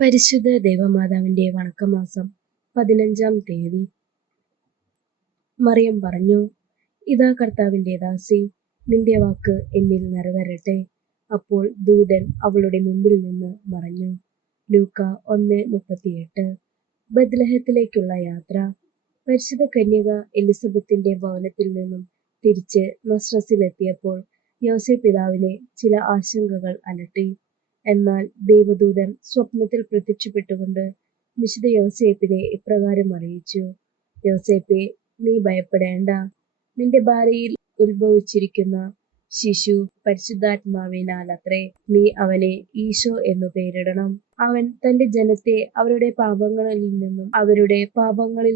പരിശുദ്ധ ദേവമാതാവിന്റെ വണക്കമാസം 15-ാം തീയതി. മറിയം പറഞ്ഞു, ഇതാ കർത്താവിന്റെ ദാസി, നിന്റെ വാക്ക് എന്നിൽ നിറവേറട്ടെ. അപ്പോൾ ദൂതൻ അവളുടെ മുമ്പിൽ നിന്ന് മറഞ്ഞു. ലൂക്ക 1:38. ബത്ലഹേത്തിലേക്കുള്ള യാത്ര. പരിശുദ്ധ കന്യക എലിസബത്തിന്റെ ഭവനത്തിൽ നിന്നും തിരിച്ച് നസ്രത്തിലെത്തിയപ്പോൾ യോസേപ്പിതാവിനെ ചില ആശങ്കകൾ അലട്ടി. എന്നാൽ ദൈവദൂതൻ സ്വപ്നത്തിൽ പ്രത്യക്ഷപ്പെട്ടുകൊണ്ട് വിശുദ്ധ യോസേപ്പിനെ ഇപ്രകാരം അറിയിച്ചു: യോസേപ്പേ, നീ ഭയപ്പെടേണ്ട. നിന്റെ ഭാര്യയിൽ ഉത്ഭവിച്ചിരിക്കുന്ന ശിശു പരിശുദ്ധാത്മാവിനാലത്രേ. നീ അവനെ ഈശോ എന്നു പേരിടണം. അവൻ തന്റെ ജനത്തെ അവരുടെ പാപങ്ങളിൽ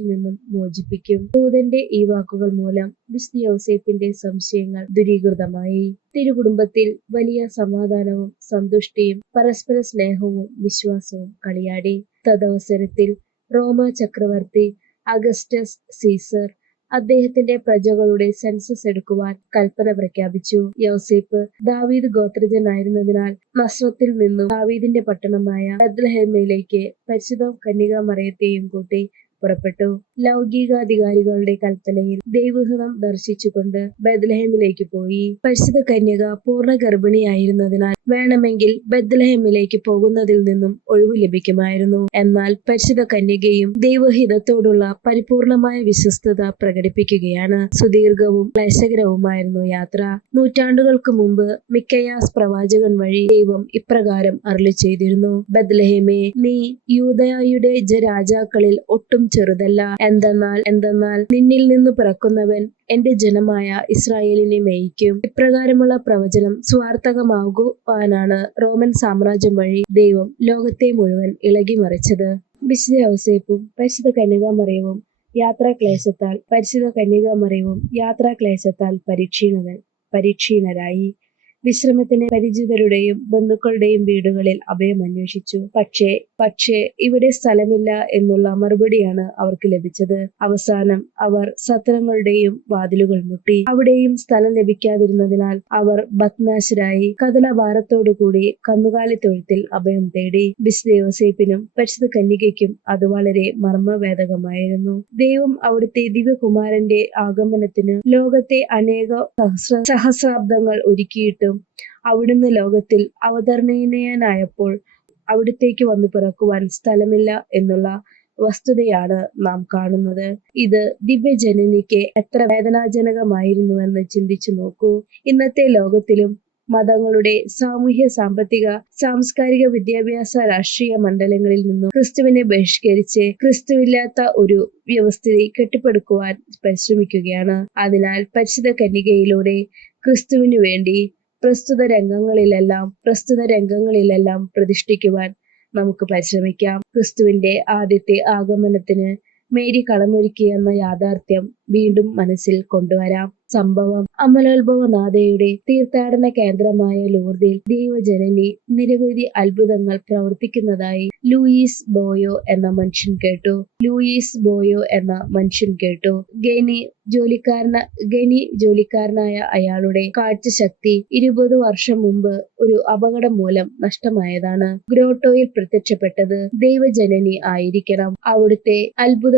നിന്നും മോചിപ്പിക്കും. ദൂതന്റെ ഈ വാക്കുകൾ മൂലം വിശുദ്ധ യോസേപ്പിന്റെ സംശയങ്ങൾ ദൂരീകൃതമായി. തിരുകുടുംബത്തിൽ വലിയ സമാധാനവും സന്തുഷ്ടിയും പരസ്പര സ്നേഹവും വിശ്വാസവും കളിയാടി. തദവസരത്തിൽ റോമാ ചക്രവർത്തി അഗസ്റ്റസ് സീസർ അദ്ദേഹത്തിന്റെ പ്രജകളുടെ സെൻസസ് എടുക്കുവാൻ കൽപ്പന പ്രഖ്യാപിച്ചു. യോസേപ്പ് ദാവീദ് ഗോത്രജനായിരുന്നതിനാൽ നസ്രത്തിൽ നിന്നും ദാവീദിന്റെ പട്ടണമായ ബത്ലഹേമിലേക്ക് പരിശുദ്ധ കന്യകാ മറിയത്തെയും കൂട്ടി പുറപ്പെട്ടു. ലൗകികാധികാരികളുടെ കൽപ്പനയിൽ ദൈവഹിതം ദർശിച്ചുകൊണ്ട് ബത്ലഹേമിലേക്ക് പോയി. പരിശുദ്ധ കന്യക പൂർണ്ണ ഗർഭിണിയായിരുന്നതിനാൽ വേണമെങ്കിൽ ബത്ലഹേമിലേക്ക് പോകുന്നതിൽ നിന്നും ഒഴിവ് ലഭിക്കുമായിരുന്നു. എന്നാൽ പരിശുദ്ധ കന്യകയും ദൈവഹിതത്തോടുള്ള പരിപൂർണമായ വിശ്വസ്തത പ്രകടിപ്പിക്കുകയാണ്. സുദീർഘവും ക്ലേശകരവുമായിരുന്നു യാത്ര. നൂറ്റാണ്ടുകൾക്ക് മുമ്പ് മിക്കയാസ് പ്രവാചകൻ വഴി ദൈവം ഇപ്രകാരം അരുളിച്ചെയ്തിരുന്നു: ബത്ലഹേമേ, നീ യൂദയായുടെ രാജാക്കളിൽ ഒട്ടും ചെറുതല്ല. എന്തെന്നാൽ നിന്നിൽ നിന്ന് പിറക്കുന്നവൻ എന്റെ ജനമായ ഇസ്രായേലിനെ മേയിക്കും. ഇപ്രകാരമുള്ള പ്രവചനം സ്വാർത്ഥകമാകുവാനാണ് റോമൻ സാമ്രാജ്യം വഴി ദൈവം ലോകത്തെ മുഴുവൻ ഇളകിമറിച്ചത്. വിശുദ്ധ യോസേപ്പും പരിശുദ്ധ കന്യകാമറിയവും യാത്രാക്ലേശത്താൽ പരീക്ഷീണരായി. വിശ്രമത്തിന് പരിചിതരുടെയും ബന്ധുക്കളുടെയും വീടുകളിൽ അഭയം അന്വേഷിച്ചു. പക്ഷേ ഇവിടെ സ്ഥലമില്ല എന്നുള്ള മറുപടിയാണ് അവർക്ക് ലഭിച്ചത്. അവസാനം അവർ സത്രങ്ങളുടെയും വാതിലുകൾ മുട്ടി. അവിടെയും സ്ഥലം ലഭിക്കാതിരുന്നതിനാൽ അവർ ഭഗ്നാശരായി കഥനഭാരത്തോടുകൂടി കന്നുകാലി തൊഴുത്തിൽ അഭയം തേടി. വിശുദ്ധ യോസേപ്പിനും പരിശുദ്ധ കന്യകയ്ക്കും അത് വളരെ മർമ്മവേദകമായിരുന്നു. ദൈവം അവിടുത്തെ ദിവ്യകുമാരന്റെ ആഗമനത്തിന് ലോകത്തെ അനേക സഹസ്രാബ്ദങ്ങൾ ഒരുക്കിയിട്ടും അവിടുന്ന് ലോകത്തിൽ അവതരണീയനായപ്പോൾ അവിടുത്തേക്ക് വന്നു പിറക്കുവാൻ സ്ഥലമില്ല എന്നുള്ള വസ്തുതയാണ് നാം കാണുന്നത്. ഇത് ദിവ്യജനനിക്ക് എത്ര വേദനാജനകമായിരുന്നുവെന്ന് ചിന്തിച്ചു നോക്കൂ. ഇന്നത്തെ ലോകത്തിലും മതങ്ങളുടെ സാമൂഹ്യ, സാമ്പത്തിക, സാംസ്കാരിക, വിദ്യാഭ്യാസ, രാഷ്ട്രീയ മണ്ഡലങ്ങളിൽ നിന്നും ക്രിസ്തുവിനെ ബഹിഷ്കരിച്ച് ക്രിസ്തുവില്ലാത്ത ഒരു വ്യവസ്ഥിതി കെട്ടിപ്പടുക്കുവാൻ പരിശ്രമിക്കുകയാണ്. അതിനാൽ പരിശുദ്ധ കന്യകയിലൂടെ ക്രിസ്തുവിനു വേണ്ടി പ്രസ്തുത രംഗങ്ങളിലെല്ലാം പ്രതിഷ്ഠിക്കുവാൻ നമുക്ക് പരിശ്രമിക്കാം. ക്രിസ്തുവിന്റെ ആദ്യത്തെ ആഗമനത്തിന് മേരി കളമൊരുക്കിയെന്ന യാഥാർത്ഥ്യം വീണ്ടും മനസ്സിൽ കൊണ്ടുവരാം. സംഭവം: അമലോത്ഭവനാഥയുടെ തീർത്ഥാടന കേന്ദ്രമായ ലൂർദിൽ ദൈവജനനി നിരവധി അത്ഭുതങ്ങൾ പ്രവർത്തിക്കുന്നതായി ലൂയിസ് ബോയോ എന്ന മനുഷ്യൻ കേട്ടു. ഖനി ജോലിക്കാരനായ അയാളുടെ കാഴ്ചശക്തി 20 വർഷം മുമ്പ് ഒരു അപകടം മൂലം നഷ്ടമായതാണ്. ഗ്രോട്ടോയിൽ പ്രത്യക്ഷപ്പെട്ടത് ദൈവജനനി ആയിരിക്കണം. അവിടുത്തെ അത്ഭുത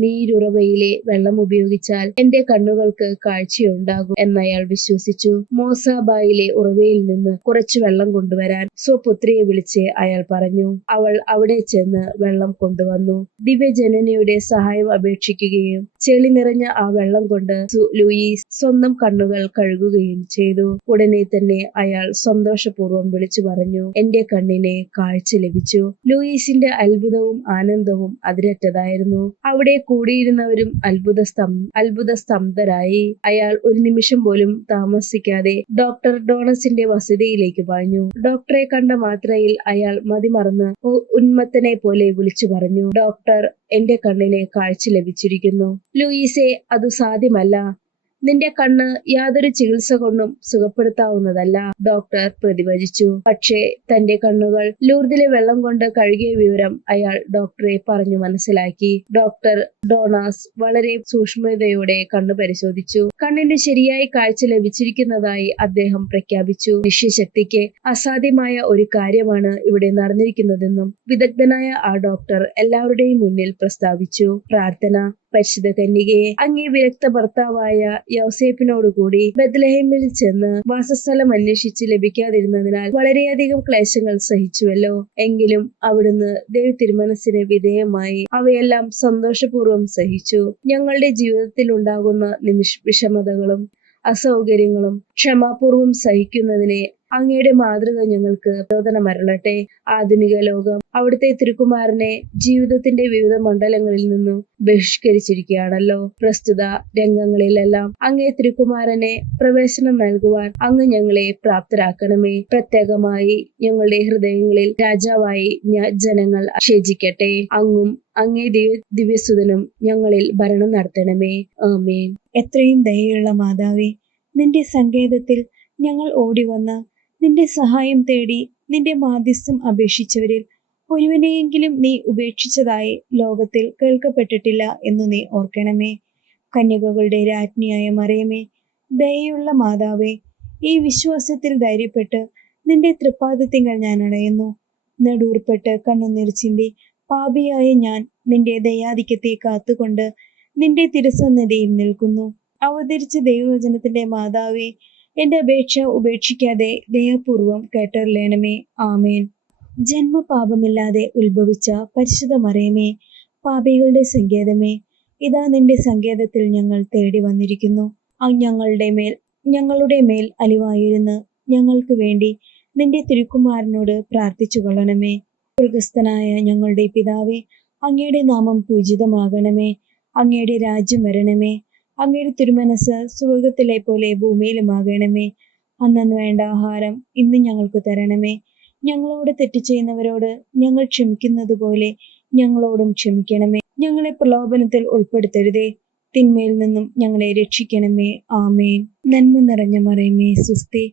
നീരുറവയിലെ വെള്ളം ഉപയോഗിച്ചാൽ എന്റെ കണ്ണുകൾക്ക് കാഴ്ചയുണ്ടാകും എന്നയാൾ വിശ്വസിച്ചു. മോസാബായിലെ ഉറവയിൽ നിന്ന് കുറച്ചു വെള്ളം കൊണ്ടുവരാൻ സ്വപുത്രിയെ വിളിച്ച് അയാൾ പറഞ്ഞു. അവൾ അവിടെ ചെന്ന് വെള്ളം കൊണ്ടുവന്നു. ദിവ്യജനനിയുടെ സഹായം അപേക്ഷിക്കുകയും ചെളി നിറഞ്ഞ ആ വെള്ളം കൊണ്ട് ലൂയിസ് സ്വന്തം കണ്ണുകൾ കഴുകുകയും ചെയ്തു. ഉടനെ തന്നെ അയാൾ സന്തോഷപൂർവ്വം വിളിച്ചു പറഞ്ഞു: എന്റെ കണ്ണിന് കാഴ്ച ലഭിച്ചു. ലൂയിസിന്റെ അത്ഭുതവും ആനന്ദവും അതിരറ്റതായിരുന്നു. അവിടെ കൂടിയിരുന്നവരും അത്ഭുതസ്തംഭരായി. അയാൾ ഒരു നിമിഷം പോലും താമസിക്കാതെ ഡോക്ടർ ഡോണസിന്റെ വസതിയിലേക്ക് പാഞ്ഞു. ഡോക്ടറെ കണ്ട മാത്രയിൽ അയാൾ മതിമറന്ന് ഉന്മത്തനെ പോലെ വിളിച്ചു പറഞ്ഞു: ഡോക്ടർ, എന്റെ കണ്ണിന് കാഴ്ച ലഭിച്ചിരിക്കുന്നു. ലൂയിസേ, അതു സാധ്യമല്ല. നിന്റെ കണ്ണ് യാതൊരു ചികിത്സ കൊണ്ടും സുഖപ്പെടുത്താവുന്നതല്ല, ഡോക്ടർ പ്രതിവചിച്ചു. പക്ഷേ തന്റെ കണ്ണുകൾ ലൂർദിലെ വെള്ളം കൊണ്ട് കഴുകിയ വിവരം അയാൾ ഡോക്ടറെ പറഞ്ഞു മനസ്സിലാക്കി. ഡോക്ടർ ഡോണാസ് വളരെ സൂക്ഷ്മതയോടെ കണ്ണു പരിശോധിച്ചു. കണ്ണിന് ശരിയായി കാഴ്ച ലഭിച്ചിരിക്കുന്നതായി അദ്ദേഹം പ്രഖ്യാപിച്ചു. മനുഷ്യശക്തിക്ക് അസാധ്യമായ ഒരു കാര്യമാണ് ഇവിടെ നടന്നിരിക്കുന്നതെന്നും വിദഗ്ധനായ ആ ഡോക്ടർ എല്ലാവരുടെയും മുന്നിൽ പ്രസ്താവിച്ചു. പ്രാർത്ഥന. പരിശുദ്ധ കന്യകയെ അങ്ങേ വിരക്ത ഭർത്താവായ യൗസേപ്പിനോടുകൂടി ബത്ലഹേമിൽ ചെന്ന് വാസസ്ഥലം അന്വേഷിച്ച് ലഭിക്കാതിരുന്നതിനാൽ വളരെയധികം ക്ലേശങ്ങൾ സഹിച്ചുവല്ലോ. എങ്കിലും അവിടുന്ന് ദൈവ തിരുമനസ്സിന് വിധേയമായി അവയെല്ലാം സന്തോഷപൂർവ്വം സഹിച്ചു. ഞങ്ങളുടെ ജീവിതത്തിൽ ഉണ്ടാകുന്ന വിഷമതകളും അസൗകര്യങ്ങളും ക്ഷമാപൂർവം സഹിക്കുന്നതിനെ അങ്ങയുടെ മാതൃക ഞങ്ങൾക്ക് പ്രചോദനമരുളട്ടെ. ആധുനിക ലോകം അവിടുത്തെ തിരുക്കുമാരനെ ജീവിതത്തിന്റെ വിവിധ മണ്ഡലങ്ങളിൽ നിന്നും ബഹിഷ്കരിച്ചിരിക്കുകയാണല്ലോ. പ്രസ്തുത രംഗങ്ങളിലെല്ലാം അങ്ങേ തിരുക്കുമാരനെ പ്രവേശനം നൽകുവാൻ അങ്ങ് ഞങ്ങളെ പ്രാപ്തരാക്കണമേ. പ്രത്യേകമായി ഞങ്ങളുടെ ഹൃദയങ്ങളിൽ രാജാവായി ജനങ്ങൾ അഭിഷേചിക്കട്ടെ. അങ്ങും അങ്ങേ ദിവ്യസുതനും ഞങ്ങളിൽ ഭരണം നടത്തണമേ. ആമേൻ. എത്രയും ദയയുള്ള മാതാവേ, നിന്റെ സങ്കേതത്തിൽ ഞങ്ങൾ ഓടിവന്ന് നിന്റെ സഹായം തേടി നിന്റെ മാധ്യസ്ഥം അപേക്ഷിച്ചവരിൽ ഒരുവനെയെങ്കിലും നീ ഉപേക്ഷിച്ചതായി ലോകത്തിൽ കേൾക്കപ്പെട്ടിട്ടില്ല എന്നു നീ ഓർക്കണമേ. കന്യകകളുടെ രാജ്ഞിയായ മറിയമേ, ദയയുള്ള മാതാവേ, ഈ വിശ്വാസത്തിൽ ധൈര്യപ്പെട്ട് നിന്റെ തൃപ്പാദത്തിങ്കൽ ഞാൻ അണയുന്നു. നെടൂർപ്പെട്ട് കണ്ണുനീർ ചിന്തി പാപിയായ ഞാൻ നിന്റെ ദയാധിക്യത്തെ കാത്തുകൊണ്ട് നിന്റെ തിരുസന്നിധിയിൽ നിൽക്കുന്നു. അവതരിച്ച ദൈവവചനത്തിന്റെ മാതാവേ, എന്റെ അപേക്ഷ ഉപേക്ഷിക്കാതെ ദയാപൂർവം കേട്ടറിയണമേ. ആമേൻ. ജന്മപാപമില്ലാതെ ഉത്ഭവിച്ച പരിശുദ്ധ മറിയമേ, പാപികളുടെ സങ്കേതമേ, ഇതാ നിന്റെ സങ്കേതത്തിൽ ഞങ്ങൾ തേടി വന്നിരിക്കുന്നു. ഞങ്ങളുടെ മേൽ അലിവായിരുന്ന് ഞങ്ങൾക്ക് വേണ്ടി നിന്റെ തിരുക്കുമാരനോട് പ്രാർത്ഥിച്ചു കൊള്ളണമേ. സ്വർഗസ്ഥനായ ഞങ്ങളുടെ പിതാവേ, അങ്ങയുടെ നാമം പൂജിതമാകണമേ. അങ്ങയുടെ രാജ്യം വരണമേ. അങ്ങയുടെ തിരുമനസ് സ്വർഗത്തിലെ പോലെ ഭൂമിയിലുമാകണമേ. അന്നന്ന് വേണ്ട ആഹാരം ഇന്ന് ഞങ്ങൾക്ക് തരണമേ. ഞങ്ങളോട് തെറ്റ് ചെയ്യുന്നവരോട് ഞങ്ങൾ ക്ഷമിക്കുന്നത് പോലെ ഞങ്ങളോടും ക്ഷമിക്കണമേ. ഞങ്ങളെ പ്രലോഭനത്തിൽ ഉൾപ്പെടുത്തരുതേ, തിന്മയിൽ നിന്നും ഞങ്ങളെ രക്ഷിക്കണമേ. ആമേൻ. നന്മ നിറഞ്ഞ മറിയമേ, സ്വസ്തി.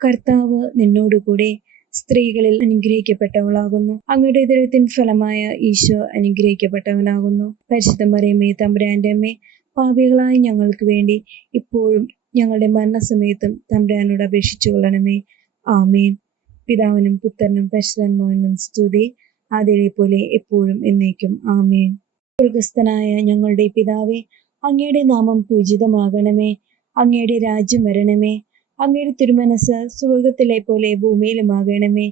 കർത്താവ് നിന്നോടുകൂടെ സ്ത്രീകളിൽ അനുഗ്രഹിക്കപ്പെട്ടവളാകുന്നു. അങ്ങയുടെ ഉദരത്തിൻ ഫലമായ ഈശോ അനുഗ്രഹിക്കപ്പെട്ടവനാകുന്നു. പരിശുദ്ധ മറിയമേ, തമ്പുരാന്റെ അമ്മേ, പാപികളായ ഞങ്ങൾക്ക് വേണ്ടി ഇപ്പോഴും ഞങ്ങളുടെ മരണസമയത്തും തമ്പുരാനോട് അപേക്ഷിച്ചു കൊള്ളണമേ. ആമേൻ. പിതാവിനും പുത്രനും പരിശുദ്ധാത്മാവിനും സ്തുതി, ആദിയിലെ പോലെ എപ്പോഴും എന്നേക്കും. ആമേൻ. സ്വർഗസ്ഥനായ ഞങ്ങളുടെ പിതാവേ, അങ്ങയുടെ നാമം പൂജിതമാകണമേ. അങ്ങയുടെ രാജ്യം വരണമേ. അങ്ങയുടെ തിരുമനസ് സ്വർഗത്തിലെ പോലെ ഭൂമിയിലുമാകണമേ.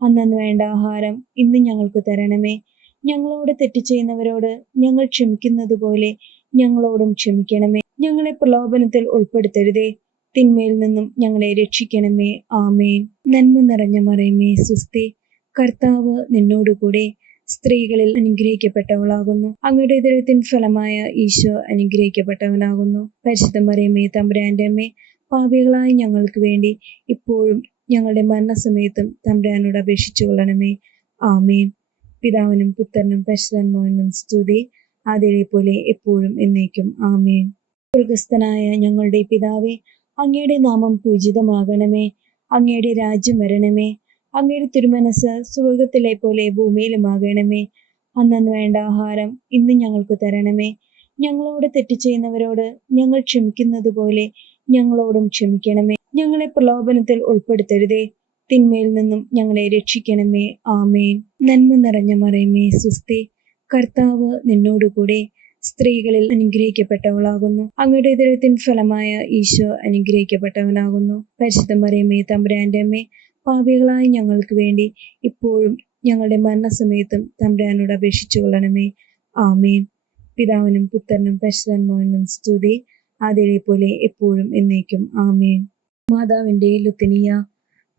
അന്നന്ന് വേണ്ട ആഹാരം ഇന്ന് ഞങ്ങൾക്ക് തരണമേ. ഞങ്ങളോട് തെറ്റ് ചെയ്യുന്നവരോട് ഞങ്ങൾ ക്ഷമിക്കുന്നത് പോലെ ഞങ്ങളോടും ക്ഷമിക്കണമേ. ഞങ്ങളെ പ്രലോഭനത്തിൽ ഉൾപ്പെടുത്തരുതേ, തിന്മയിൽ നിന്നും ഞങ്ങളെ രക്ഷിക്കണമേ. ആമേൻ. നന്മ നിറഞ്ഞ മറിയമേ, സ്വസ്തി. കർത്താവ് നിന്നോടുകൂടെ സ്ത്രീകളിൽ അനുഗ്രഹിക്കപ്പെട്ടവളാകുന്നു. അങ്ങയുടെ ഉദരത്തിൻ ഫലമായ ഈശോ അനുഗ്രഹിക്കപ്പെട്ടവനാകുന്നു. പരിശുദ്ധ മറിയമേ, തമ്പുരാന്റെ അമ്മേ, പാപികളായ ഞങ്ങൾക്ക് വേണ്ടി ഇപ്പോഴും ഞങ്ങളുടെ മരണസമയത്തും തമ്പുരാനോട് അപേക്ഷിച്ചു കൊള്ളണമേ. ആമേൻ. പിതാവിനും പുത്രനും പരിശുദ്ധാത്മാവിനും സ്തുതി, ആദിയിലെ പോലെ എപ്പോഴും എന്നേക്കും. ആമേൻ. സ്വർഗസ്ഥനായ ഞങ്ങളുടെ പിതാവേ, അങ്ങയുടെ നാമം പൂജിതമാകണമേ. അങ്ങയുടെ രാജ്യം വരണമേ. അങ്ങയുടെ തിരുമനസ് സ്വർഗത്തിലെ പോലെ ഭൂമിയിലുമാകണമേ. അന്നന്ന് വേണ്ട ആഹാരം ഇന്ന് ഞങ്ങൾക്ക് തരണമേ. ഞങ്ങളോട് തെറ്റ് ചെയ്യുന്നവരോട് ഞങ്ങൾ ക്ഷമിക്കുന്നത് പോലെ ഞങ്ങളോടും ക്ഷമിക്കണമേ. ഞങ്ങളെ പ്രലോഭനത്തിൽ ഉൾപ്പെടുത്തരുതേ, തിന്മയിൽ നിന്നും ഞങ്ങളെ രക്ഷിക്കണമേ. ആമേൻ. നന്മ നിറഞ്ഞ മറിയമേ, സ്വസ്തി. കർത്താവ് നിന്നോടുകൂടെ സ്ത്രീകളിൽ അനുഗ്രഹിക്കപ്പെട്ടവളാകുന്നു. അങ്ങയുടെ ഉദരത്തിൻ ഫലമായ ഈശോ അനുഗ്രഹിക്കപ്പെട്ടവനാകുന്നു. പരിശുദ്ധ മറിയമേ, തമ്പുരാന്റെ അമ്മേ, പാപികളായ ഞങ്ങൾക്ക് വേണ്ടി ഇപ്പോഴും ഞങ്ങളുടെ മരണസമയത്തും തമ്പുരാനോട് അപേക്ഷിച്ചു കൊള്ളണമേ. ആമേൻ. പിതാവിനും പുത്രനും പരിശുദ്ധാത്മാവിനും സ്തുതി, ആദിയിലെ പോലെ എപ്പോഴും എന്നേക്കും. ആമേൻ. മാതാവിന്റെ ലുത്തിനിയ.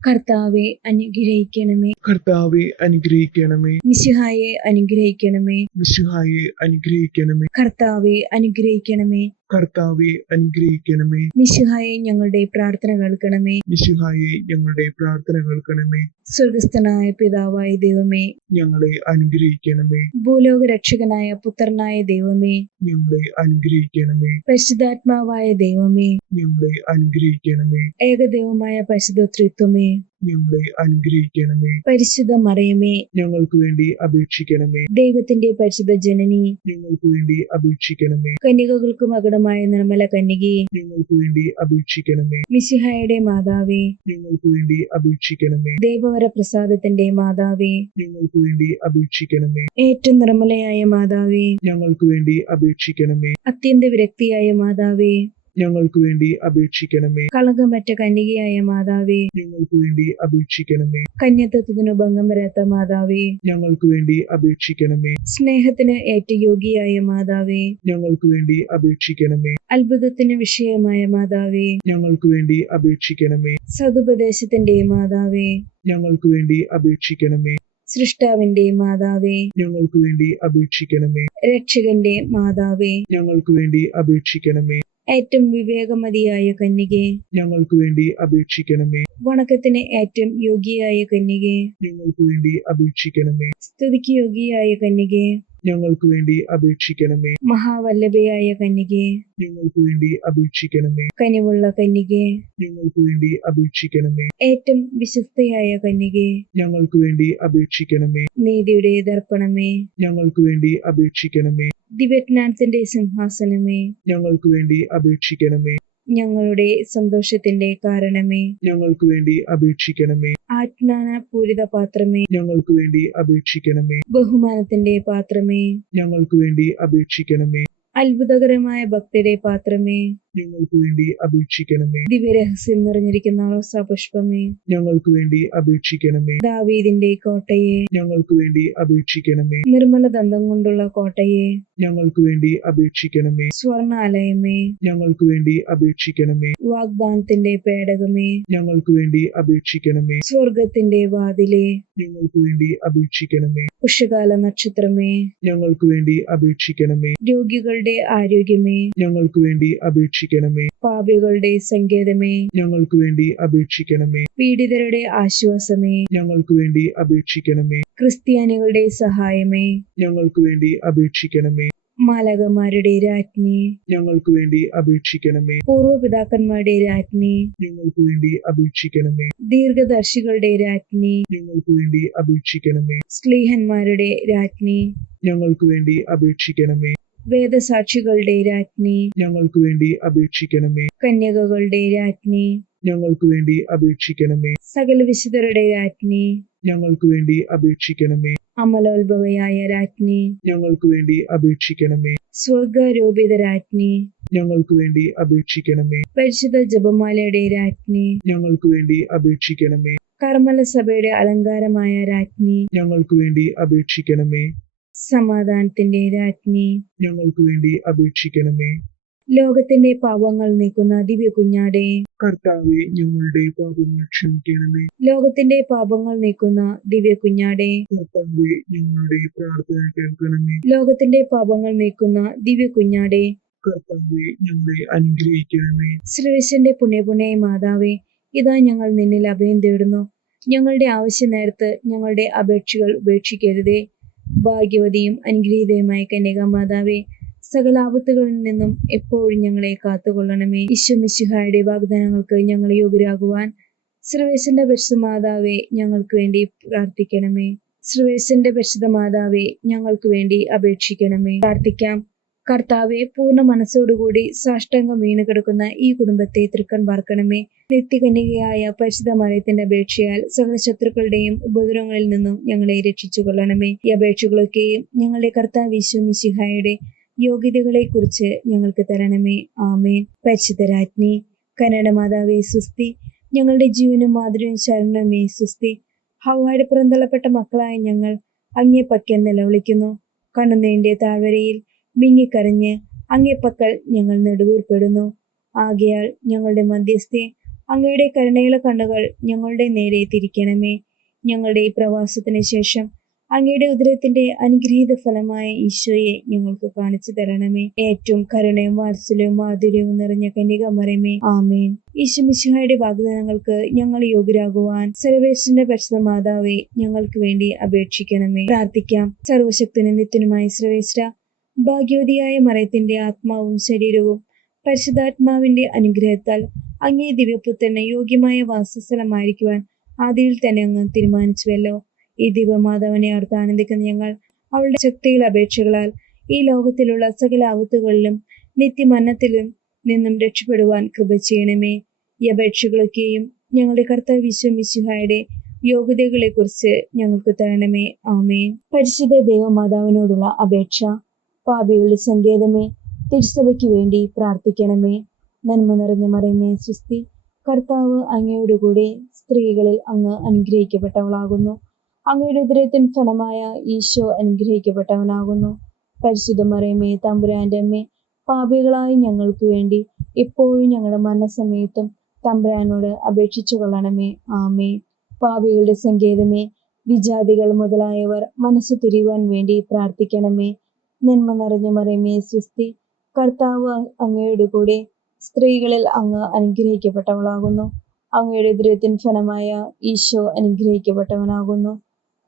കർത്താവെ അനുഗ്രഹിക്കണമേ. കർത്താവെ അനുഗ്രഹിക്കണമേ. മിശിഹായെ അനുഗ്രഹിക്കണമേ. മിശിഹായെ അനുഗ്രഹിക്കണമേ. കർത്താവെ അനുഗ്രഹിക്കണമേ. കർത്താവെ അനുഗ്രഹിക്കണമേ. മിശിഹായെ ഞങ്ങളുടെ പ്രാർത്ഥന കേൾക്കണമേ. മിശിഹായെ ഞങ്ങളുടെ പ്രാർത്ഥന കേൾക്കണമേ. സ്വർഗസ്ഥനായ പിതാവായ ദൈവമേ, ഞങ്ങളെ അനുഗ്രഹിക്കണമേ. ഭൂലോക രക്ഷകനായ പുത്രനായ ദൈവമേ, ഞങ്ങളെ അനുഗ്രഹിക്കണമേ. പരിശുദ്ധാത്മാവായ ദൈവമേ, ഞങ്ങളെ അനുഗ്രഹിക്കണമേ. ഏകദൈവമായ പരിശുദ്ധ ത്രിത്വമേ, ഞങ്ങളെ അനുഗ്രഹിക്കണമേ. പരിശുദ്ധ മറിയമേ, ഞങ്ങൾക്ക് വേണ്ടി അപേക്ഷിക്കണമേ. ദൈവത്തിന്റെ പരിശുദ്ധ ജനനി, ഞങ്ങൾക്ക് വേണ്ടി അപേക്ഷിക്കണമേ. കന്യകകൾക്ക് മകുടമായ നിർമ്മല കന്യകയെ, ഞങ്ങൾക്ക് വേണ്ടി അപേക്ഷിക്കണമേ. മിശിഹായുടെ മാതാവേ, ഞങ്ങൾക്ക് വേണ്ടി അപേക്ഷിക്കണമേ. ദൈവവര പ്രസാദത്തിന്റെ മാതാവേ, ഞങ്ങൾക്ക് വേണ്ടി അപേക്ഷിക്കണമേ. ഏറ്റവും നിർമ്മലയായ മാതാവേ, ഞങ്ങൾക്ക് വേണ്ടി അപേക്ഷിക്കണമേ. അത്യന്ത വിരക്തിയായ മാതാവേ, ഞങ്ങൾക്ക് വേണ്ടി അപേക്ഷിക്കണമേ. കളങ്കമറ്റ കന്യകയായ മാതാവേ, ഞങ്ങൾക്ക് വേണ്ടി അപേക്ഷിക്കണമേ. കന്യത്വത്തിനു ഭംഗം വരാത്ത മാതാവേ, ഞങ്ങൾക്ക് വേണ്ടി അപേക്ഷിക്കണമേ. സ്നേഹത്തിന് ഏറ്റവും യോഗ്യയായ മാതാവേ, ഞങ്ങൾക്ക് വേണ്ടി അപേക്ഷിക്കണമേ. അത്ഭുതത്തിന് വിഷയമായ മാതാവേ, ഞങ്ങൾക്ക് വേണ്ടി അപേക്ഷിക്കണമേ. സതുപദേശത്തിന്റെ മാതാവേ, ഞങ്ങൾക്ക് വേണ്ടി അപേക്ഷിക്കണമേ. സൃഷ്ടാവിന്റെ മാതാവേ, ഞങ്ങൾക്ക് വേണ്ടി അപേക്ഷിക്കണമേ. രക്ഷകന്റെ മാതാവേ, ഞങ്ങൾക്ക് വേണ്ടി അപേക്ഷിക്കണമേ. ഏറ്റവും വിവേകമതിയായ കന്യകെ, ഞങ്ങൾക്ക് വേണ്ടി അപേക്ഷിക്കണമേ. വണക്കത്തിന് ഏറ്റവും യോഗ്യയായ കന്യകെ, ഞങ്ങൾക്ക് വേണ്ടി അപേക്ഷിക്കണമേ. സ്തുതിക്ക് യോഗ്യയായ കന്യകെ, ഞങ്ങൾക്ക് വേണ്ടി അപേക്ഷിക്കണമേ. മഹാവല്ലഭയായ കന്യകെ, ഞങ്ങൾക്ക് വേണ്ടി അപേക്ഷിക്കണമേ. കനിവുള്ള കന്യകെ, ഞങ്ങൾക്ക് വേണ്ടി അപേക്ഷിക്കണമേ. ഏറ്റവും വിശ്വസ്തയായ കന്യകെ, ഞങ്ങൾക്ക് വേണ്ടി അപേക്ഷിക്കണമേ. നീതിയുടെ ദർപ്പണമേ, ഞങ്ങൾക്ക് വേണ്ടി അപേക്ഷിക്കണമേ. ദിവ്യജ്ഞാനത്തിന്റെ സിംഹാസനമേ, ഞങ്ങൾക്ക് വേണ്ടി അപേക്ഷിക്കണമേ. ഞങ്ങളുടെ സന്തോഷത്തിന്റെ കാരണമേ, ഞങ്ങൾക്ക് വേണ്ടി അപേക്ഷിക്കണമേ. ആജ്ഞാന പൂരിത പാത്രമേ, ഞങ്ങൾക്ക് വേണ്ടി അപേക്ഷിക്കണമേ. ബഹുമാനത്തിന്റെ പാത്രമേ, ഞങ്ങൾക്ക് വേണ്ടി അപേക്ഷിക്കണമേ. അത്ഭുതകരമായ ഭക്തിയുടെ പാത്രമേ, ഞങ്ങൾക്ക് വേണ്ടി അപേക്ഷിക്കണമേ. ദിവ്യരഹസ്യം നിറഞ്ഞിരിക്കുന്ന റോസാപുഷ്പമേ, ഞങ്ങൾക്ക് വേണ്ടി അപേക്ഷിക്കണമേ. ദാവീദിന്റെ കോട്ടയെ, ഞങ്ങൾക്ക് വേണ്ടി അപേക്ഷിക്കണമേ. നിർമ്മല ദന്തം കൊണ്ടുള്ള കോട്ടയെ, ഞങ്ങൾക്ക് വേണ്ടി അപേക്ഷിക്കണമേ. സ്വർണാലയമേ, ഞങ്ങൾക്ക് വേണ്ടി അപേക്ഷിക്കണമേ. വാഗ്ദാനത്തിന്റെ പേടകമേ, ഞങ്ങൾക്ക് വേണ്ടി അപേക്ഷിക്കണമേ. സ്വർഗത്തിന്റെ വാതിലെ, ഞങ്ങൾക്ക് വേണ്ടി അപേക്ഷിക്കണമേ. ഉഷകാല നക്ഷത്രമേ, ഞങ്ങൾക്ക് വേണ്ടി അപേക്ഷിക്കണമേ. രോഗികളുടെ ആരോഗ്യമേ, ഞങ്ങൾക്ക് വേണ്ടി അപേക്ഷിക്കണമേ. പാപികളുടെ സങ്കേതമേ, ഞങ്ങൾക്ക് വേണ്ടി അപേക്ഷിക്കണമേ. പീഡിതരുടെ ആശ്വാസമേ, ഞങ്ങൾക്ക് വേണ്ടി അപേക്ഷിക്കണമേ. ക്രിസ്ത്യാനികളുടെ സഹായമേ, ഞങ്ങൾക്ക് വേണ്ടി അപേക്ഷിക്കണമേ. മാലാഖമാരുടെ രാജ്ഞി, ഞങ്ങൾക്ക് വേണ്ടി അപേക്ഷിക്കണമേ. പൂർവ്വപിതാക്കന്മാരുടെ രാജ്ഞി, ഞങ്ങൾക്ക് വേണ്ടി അപേക്ഷിക്കണമേ. ദീർഘദർശികളുടെ രാജ്ഞി, ഞങ്ങൾക്ക് വേണ്ടി അപേക്ഷിക്കണമേ. സ്ലീഹന്മാരുടെ രാജ്ഞി, ഞങ്ങൾക്ക് വേണ്ടി അപേക്ഷിക്കണമേ. വേദസാക്ഷികളുടെ രാജ്ഞി, ഞങ്ങൾക്ക് വേണ്ടി അപേക്ഷിക്കണമേ. കന്യകകളുടെ രാജ്ഞി, ഞങ്ങൾക്ക് വേണ്ടി അപേക്ഷിക്കണമേ. സകല വിശുദ്ധരുടെ രാജ്ഞി, ഞങ്ങൾക്ക് വേണ്ടി അപേക്ഷിക്കണമേ. അമലോത്ഭവയായ രാജ്ഞി, ഞങ്ങൾക്ക് വേണ്ടി അപേക്ഷിക്കണമേ. സ്വർഗാരോപിത രാജ്ഞി, ഞങ്ങൾക്ക് വേണ്ടി അപേക്ഷിക്കണമേ. പരിശുദ്ധ ജപമാലയുടെ രാജ്ഞി, ഞങ്ങൾക്ക് വേണ്ടി അപേക്ഷിക്കണമേ. കർമ്മല സഭയുടെ അലങ്കാരമായ രാജ്ഞി, ഞങ്ങൾക്ക് വേണ്ടി അപേക്ഷിക്കണമേ. സമാധാനത്തിന്റെ രാജ്ഞി, ഞങ്ങൾക്ക് വേണ്ടി അപേക്ഷിക്കണമേ. ലോകത്തിന്റെ പാപങ്ങൾ നീക്കുന്ന ദിവ്യ കുഞ്ഞാടേ, കർത്താവെ ഞങ്ങളുടെ പാപങ്ങൾ ക്ഷമിക്കണമേ. ലോകത്തിന്റെ പാപങ്ങൾ നീക്കുന്ന ദിവ്യ കുഞ്ഞാടേ, കർത്താവെ ഞങ്ങളുടെ പ്രാർത്ഥന കേൾക്കണമേ. ലോകത്തിന്റെ പാപങ്ങൾ നീക്കുന്ന ദിവ്യ കുഞ്ഞാടേ, കർത്താവെ ഞങ്ങളെ അനുഗ്രഹിക്കണമേ. ശ്രീവിശന്റെ പുണ്യപുണ്യ മാതാവേ, ഇതാ ഞങ്ങൾ നിന്നിൽ അഭയം തേടുന്നു. ഞങ്ങളുടെ ആവശ്യ നേരത്ത് ഞങ്ങളുടെ അപേക്ഷകൾ ഉപേക്ഷിക്കരുതേ. ഭാഗ്യവതിയും അനുഗ്രഹീതയുമായ കന്യകാമാതാവേ, സകല ആപത്തുകളിൽ നിന്നും എപ്പോഴും ഞങ്ങളെ കാത്തുകൊള്ളണമേ. ഈശോ മിശിഹായുടെ വാഗ്ദാനങ്ങൾക്ക് ഞങ്ങൾ യോഗ്യരാകുവാൻ സർവേശ്വരന്റെ പരിശുദ്ധ മാതാവേ, ഞങ്ങൾക്ക് വേണ്ടി പ്രാർത്ഥിക്കണമേ. സർവേശ്വരന്റെ പരിശുദ്ധ മാതാവേ, ഞങ്ങൾക്ക് വേണ്ടി അപേക്ഷിക്കണമേ. പ്രാർത്ഥിക്കാം. കർത്താവെ, പൂർണ്ണ മനസ്സോടുകൂടി സാഷ്ടാംഗം വീണ് കിടക്കുന്ന ഈ കുടുംബത്തെ തൃക്കൺ പാർക്കണമേ. നിത്യകന്യകയായ പരിശുദ്ധ മറിയത്തിന്റെ അപേക്ഷയാൽ സകല ശത്രുക്കളുടെയും ഉപദ്രവങ്ങളിൽ നിന്നും ഞങ്ങളെ രക്ഷിച്ചു കൊള്ളണമേ. ഈ അപേക്ഷകളൊക്കെയും ഞങ്ങളുടെ കർത്താവ് ഈശോ മിശിഹായുടെ യോഗ്യതകളെ കുറിച്ച് ഞങ്ങൾക്ക് തരണമേ. ആമേൻ. പരിശുദ്ധ രാജ്ഞി, കരുണയുടെ മാതാവേ സുസ്തി. ഞങ്ങളുടെ ജീവനും മാതൃവും ശരണമേ സുസ്തി. ഹവ്വായുടെ പുറന്തള്ളപ്പെട്ട മക്കളായ ഞങ്ങൾ അങ്ങേ പക്കൽ നിലവിളിക്കുന്നു. കണ്ണുനീരിന്റെ താഴ്വരയിൽ വിങ്ങിക്കരഞ്ഞ് അങ്ങേ പക്കൽ ഞങ്ങൾ നെടുവീർപ്പെടുന്നു. ആകയാൽ ഞങ്ങളുടെ മധ്യസ്ഥെ, അങ്ങയുടെ കരുണയുള്ള കണ്ണുകൾ ഞങ്ങളുടെ നേരെ തിരിക്കണമേ. ഞങ്ങളുടെ ഈ പ്രവാസത്തിന് ശേഷം അങ്ങയുടെ ഉദരത്തിന്റെ അനുഗ്രഹീത ഫലമായ ഈശോയെ ഞങ്ങൾക്ക് കാണിച്ചു തരണമേ. ഏറ്റവും കരുണയും വാത്സല്യവും മാധുര്യവും നിറഞ്ഞ കന്യകമറിയമേ, ആമേൻ. ഈശോ മിശിഹായുടെ വാഗ്ദാനങ്ങൾക്ക് ഞങ്ങൾ യോഗ്യരാകുവാൻ സർവേശ്വരന്റെ പരിശുദ്ധ മാതാവേ, ഞങ്ങൾക്ക് വേണ്ടി അപേക്ഷിക്കണമേ. പ്രാർത്ഥിക്കാം. സർവശക്തനും നിത്യനുമായ സർവേശ്വര, ഭാഗ്യവതിയായ മറിയത്തിന്റെ ആത്മാവും ശരീരവും പരിശുദ്ധാത്മാവിന്റെ അനുഗ്രഹത്താൽ അങ്ങേ ദിവ്യപുത്രന് യോഗ്യമായ വാസസ്ഥലമായിരിക്കുവാൻ ആദിയിൽ തന്നെ അങ്ങ് തീരുമാനിച്ചുവല്ലോ. ഈ ദിവ്യമാതാവിനെ ഓർത്ത് ആനന്ദിക്കുന്ന ഞങ്ങൾ അവളുടെ ശക്തികൾ അപേക്ഷകളാൽ ഈ ലോകത്തിലുള്ള സകല ആപത്തുകളിലും നിത്യമരണത്തിലും നിന്നും രക്ഷപ്പെടുവാൻ കൃപ ചെയ്യണമേ. ഈ അപേക്ഷകളൊക്കെയും ഞങ്ങളുടെ കർത്താവ് ഈശോ മിശിഹായുടെ യോഗ്യതകളെ കുറിച്ച് ഞങ്ങൾക്ക് തരണമേ. ആമേൻ. പരിശുദ്ധ ദേവമാതാവിനോടുള്ള അപേക്ഷ. പാപികളുടെ സങ്കേതമേ, തിരുസഭയ്ക്ക് വേണ്ടി പ്രാർത്ഥിക്കണമേ. നന്മ നിറഞ്ഞ മറിയമേ, സ്വസ്തി. കർത്താവ് അങ്ങയോടുകൂടെ സ്ത്രീകളിൽ അങ്ങ് അനുഗ്രഹിക്കപ്പെട്ടവളാകുന്നു. അങ്ങയുടെ ഉദരത്തിൻ ഫലമായ ഈശോ അനുഗ്രഹിക്കപ്പെട്ടവനാകുന്നു. പരിശുദ്ധ മറിയമേ, തമ്പുരാന്റെ അമ്മേ, പാപികളായ ഞങ്ങൾക്ക് വേണ്ടി ഇപ്പോഴും ഞങ്ങളുടെ മരണസമയത്തും തമ്പുരാനോട് അപേക്ഷിച്ചു കൊള്ളണമേ. ആമേ. പാപികളുടെ സങ്കേതമേ, വിജാതികൾ മുതലായവർ മനസ്സു തിരിയുവാൻ വേണ്ടി പ്രാർത്ഥിക്കണമേ. നന്മ നിറഞ്ഞ മറിയമേ, സ്വസ്തി. കർത്താവ് അങ്ങയോടുകൂടെ സ്ത്രീകളിൽ അങ്ങ് അനുഗ്രഹിക്കപ്പെട്ടവളാകുന്നു. അങ്ങയുടെ ഉദരത്തിൻ ഫലമായ ഈശോ അനുഗ്രഹിക്കപ്പെട്ടവനാകുന്നു.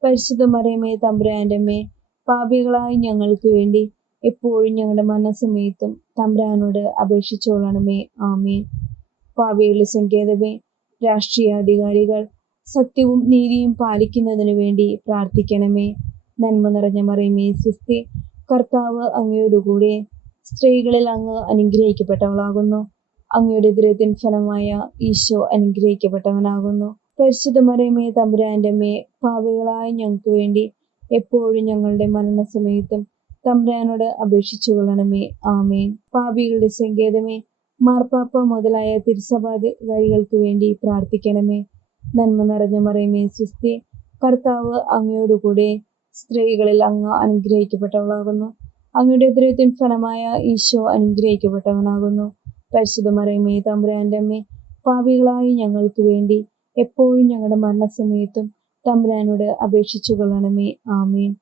പരിശുദ്ധ മറിയമേ, തമ്പുരാന്റെ അമ്മേ, പാപികളായ ഞങ്ങൾക്ക് വേണ്ടി എപ്പോഴും ഞങ്ങളുടെ മരണസമയത്തും തമ്പുരാനോട് അപേക്ഷിച്ചു കൊള്ളണമേ. ആമേൻ. പാപികളുടെ സങ്കേതമേ, രാഷ്ട്രീയാധികാരികൾ സത്യവും നീതിയും പാലിക്കുന്നതിനു വേണ്ടി പ്രാർത്ഥിക്കണമേ. നന്മ നിറഞ്ഞ മറിയമേ, സ്വസ്തി. കർത്താവ് അങ്ങയോടുകൂടെ സ്ത്രീകളിൽ അങ്ങ് അനുഗ്രഹിക്കപ്പെട്ടവളാകുന്നു. അങ്ങയുടെ ഉദരത്തിൻ ഫലമായ ഈശോ അനുഗ്രഹിക്കപ്പെട്ടവനാകുന്നു. പരിശുദ്ധ മറിയമേ, തമ്പുരാന്റെ അമ്മേ, പാപികളായ ഞങ്ങൾക്ക് വേണ്ടി എപ്പോഴും ഞങ്ങളുടെ മരണസമയത്തും തമ്പുരാനോട് അപേക്ഷിച്ചു കൊള്ളണമേ. ആമേൻ. പാപികളുടെ സങ്കേതമേ, മാർപ്പാപ്പ മുതലായ തിരുസഭാധികാരികൾക്ക് വേണ്ടി പ്രാർത്ഥിക്കണമേ. നന്മ നിറഞ്ഞ മറിയമേ, സ്വസ്തി. കർത്താവ് അങ്ങയോടുകൂടെ സ്ത്രീകളിൽ അങ്ങ് അനുഗ്രഹിക്കപ്പെട്ടവളാകുന്നു. അങ്ങയുടെ ഉദരത്തിൻ ഫലമായ ഈശോ അനുഗ്രഹിക്കപ്പെട്ടവനാകുന്നു. പരിശുദ്ധ മറിയമേ, തമ്പുരാന്റെ അമ്മേ, പാപികളായ ഞങ്ങൾക്ക് വേണ്ടി എപ്പോഴും ഞങ്ങളുടെ മരണസമയത്തും തമ്പുരാനോട് അപേക്ഷിച്ചു കൊള്ളണമേ. ആമേൻ.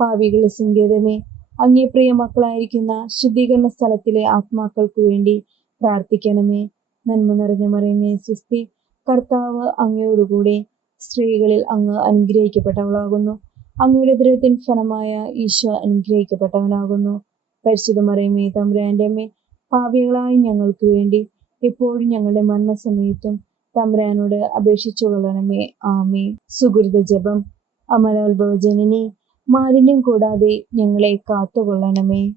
പാപികളുടെ സങ്കേതമേ, അങ്ങേ പ്രിയ മക്കളായിരിക്കുന്ന ശുദ്ധീകരണ സ്ഥലത്തിലെ ആത്മാക്കൾക്ക് വേണ്ടി പ്രാർത്ഥിക്കണമേ. നന്മ നിറഞ്ഞ മറിയമേ, സ്വസ്തി. കർത്താവ് അങ്ങയോടുകൂടെ സ്ത്രീകളിൽ അങ്ങ് അനുഗ്രഹിക്കപ്പെട്ടവളാകുന്നു. അങ്ങയുടെ ഉദരത്തിൻ ഫലമായ ഈശോ അനുഗ്രഹിക്കപ്പെട്ടവനാകുന്നു. പരിശുദ്ധ മറിയമേ, തമ്പുരാന്റെ അമ്മേ, പാപികളായ ഞങ്ങൾക്ക് വേണ്ടി എപ്പോഴും ഞങ്ങളുടെ മരണസമയത്തും തമ്പുരാനോട് അപേക്ഷിച്ചു കൊള്ളണമേ. ആമേൻ. സുഹൃത ജപം. അമലോത്ഭവ ജനനി, മാലിന്യം കൂടാതെ ഞങ്ങളെ കാത്തുകൊള്ളണമേ.